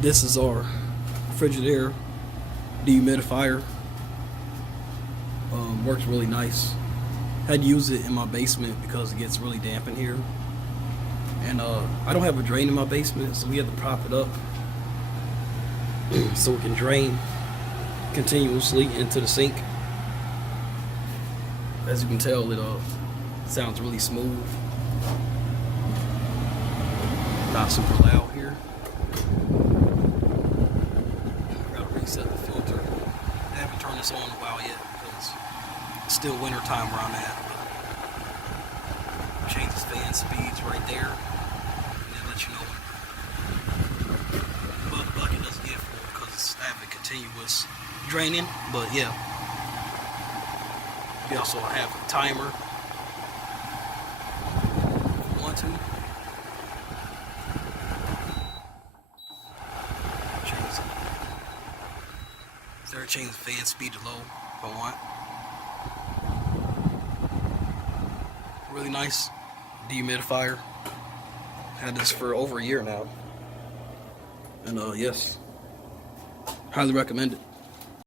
This is our Frigidaire dehumidifier. Works really nice. Had to use it in my basement because it gets really damp in here, and I don't have a drain in my basement, so we had to prop it up so it can drain continuously into the sink. As you can tell, it sounds really smooth, not super loud here. I gotta reset the filter. I haven't turned this on in a while yet because it's still winter time where I'm at. But changes fan speeds right there, and then let you know when the bucket doesn't get full because I have a continuous draining. But yeah, we also have a timer if you want to. Change the fan speed to low if I want. Really nice dehumidifier. Had this for over a year now, and yes, highly recommend it.